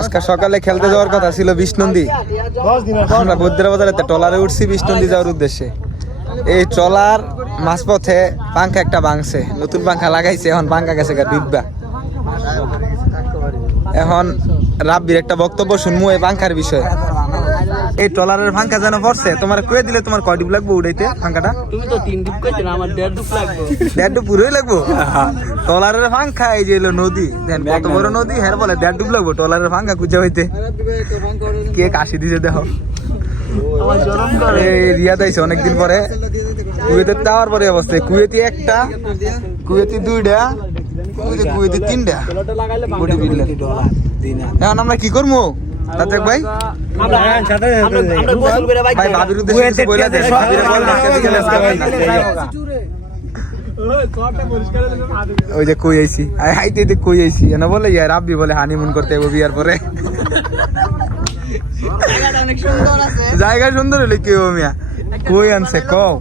আজকে সকালে খেলতে যাওয়ার কথা ছিল বিষ্ণন্দী। আমরা বৈদ্যরা বাজারে ট্রলারে উঠছি বিষ্ণন্দী যাওয়ার উদ্দেশ্যে। এই ট্রলার মাঝপথে পাঙ্খা একটা ভাঙছে, নতুন পাঙ্খা লাগাইছে, এখন পাঙ্খা গেছে গা ডিব্বা। এখন রাব্বির একটা বক্তব্য শুনব এই পাঙ্খার বিষয়ে। এই ট্রলারের পাঙ্খা যেন পড়ছে তোমার কয়ে দিলে তোমার কয় ডিপ লাগবো উড়াইতে পাঙ্খাটা তুমি তো তিন ডিপ কইছো না আমার দেড় ডিপ লাগবে। দেড় ডুব পুরোই লাগবো? ট্রলারের পাঙ্খা এই যে এলো নদী। দেন কত বড় নদী হ্যাঁ বলে দেড় ডুব লাগবো ট্রলারের পাঙ্খা খুঁজে হইতে কে কাশি দিছে দেখো। এই রিয়াদ আইছে অনেকদিন পরে। কুয়েতে যাওয়ার পরে অবস্থা। কুয়েতি একটা কুয়েতি দুইটা কুয়েতি কুয়েতি তিনটা। এখন আমরা কি করব? তাতে ভাই? আমরা আমরা গোসল করে বাইক ভাই ভাবির উদ্দেশ্যে কিছু বইলা দেন ভাবিরে বল না কেন গেলে আজকে ভাই না। ওই যে কই আইছি। আই হাইতে দে কই আইছি। এনা বলে রাব্বি বলে হানিমুন করতে হবে বিয়ার পরে। সুন্দর আছে জায়গা সুন্দর হইলে কেউ মিয়া? কই আনছে কও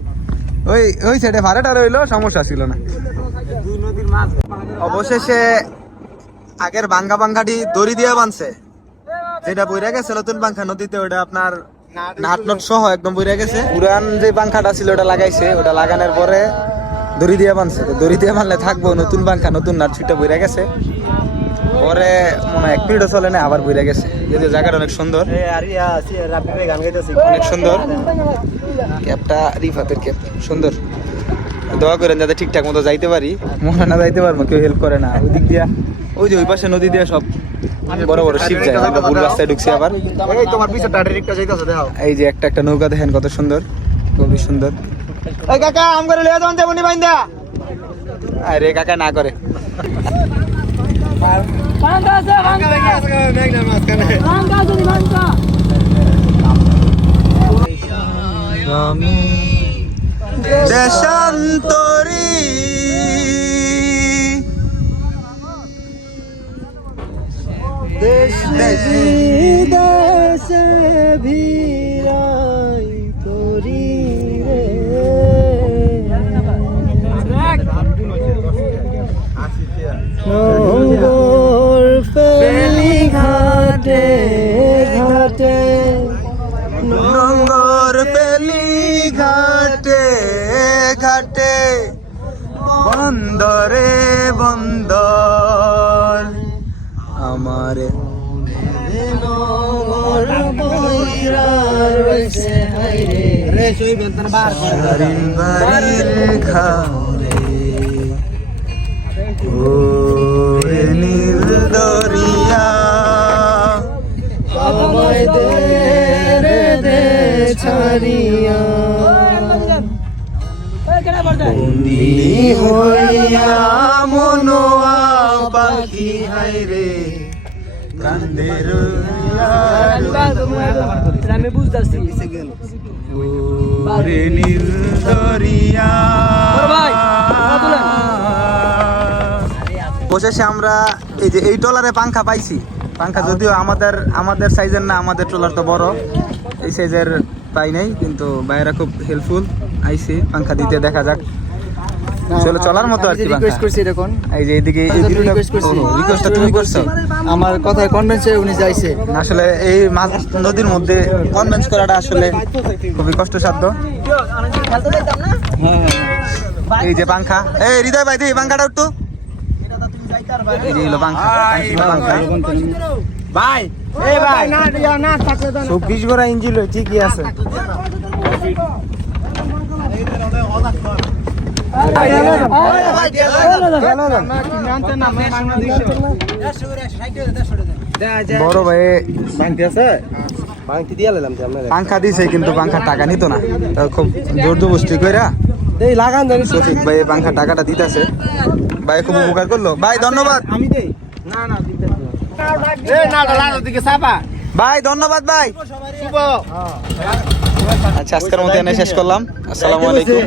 ওই ওই সাইডে ভাড়াটা রইল সমস্যা ছিল না। অবশেষে আগের বাঙ্গা বাঙ্গাটি দড়ি দিয়ে বানছে। যেটা বইরা গেছে নতুন পাঙ্খা নদীতে ওটা আপনার নাট নট সহ একদম বইরা গেছে। পুরান যে পাঙ্খাটা ছিল ওটা লাগাইছে ওটা লাগানোর পরে দড়ি দিয়ে বানছে। দড়ি দিয়ে বানলে থাকব নতুন পাঙ্খা নতুন নাট ছুটে বইরা গেছে। পরে মনে এক মিনিটও চলে না আবার বইরা গেছে। যদিও জায়গাটা অনেক সুন্দর। অনেক সুন্দর। ক্যাপটা রিফাতের ক্যাপ সুন্দর। দোয়া করেন যাতে ঠিকঠাক মতো যাইতে পারি। মনে না যাইতে পারব কেউ হেল্প করে না। ওই দিক দিয়া ওই যে ওই পাশে নদী দিয়া সব বড় বড় শিপ যায় আমরা ভুল রাস্তায় ঢুকছি আবার। এই তোমার পিছে ডাইরেক্টটা যাইতাছে দেখো এই যে একটা একটা নৌকা দেখেন কত সুন্দর খুবই সুন্দর। এই কাকা আম করে লিয়ে যান যাবনি বাইন্দা। আরে কাকা না করে। ভাঙ্গা আছে ভাঙ্গা ভাঙ্গা আছে ভাঙ্গা দেশান্তরী। দেশে ভিড়াই তোরি রে। নগর ফেলি ঘাটে ঘাটে। নঙ্গর পেলি ঘাটে ঘাটে। বন্দরে বন্দর ওরে নীল দরিয়া। আমায় দে রে দে ছাড়িয়া। বন্দি হইয়া মনোয়া পাখি হাইরে আমি। অবশেষে আমরা এই যে এই ট্রলারে পাংখা পাইছি পাংখা যদিও আমাদের আমাদের সাইজের না, আমাদের ট্রলার তো বড় এই সাইজের পাই নাই, কিন্তু বাইরা খুব হেল্পফুল আইছি, পাংখা দিতে দেখা যাক চলো চলার মতো আর কি রিকোয়েস্ট করছি দেখুন এই যে এদিকে আমি করছি। রিকোয়েস্টটা তুমি করছ আমার কথায় কনভেন্সে উনি যাইছে আসলে এই নদীর মধ্যে কনভেন্স করাটা আসলে খুবই কষ্টসাধ্য এই যে পাংখা এই হৃদয় ভাই দিই পাংখাটা একটু এই যে হলো পাংখা পাংখা ভাই এই ভাই চব্বিশ গোড়া ইঞ্জিল ঠিকই আছে বড় ভাই পাংখা দিছে কিন্তু পাংখা টাকা নিত না। খুব জোর জবস্তি কইরা এই লাগান জানি শফিক ভাই পাংখা টাকাটা দিতেছে। ভাই খুব উপকার করল। ভাই ধন্যবাদ। আমি দেই। না না দিতে এই না লাগার দিকে চাপা। ভাই ধন্যবাদ ভাই। শুভ। আচ্ছা আজকের মতো এনে শেষ করলাম। আসসালামু আলাইকুম।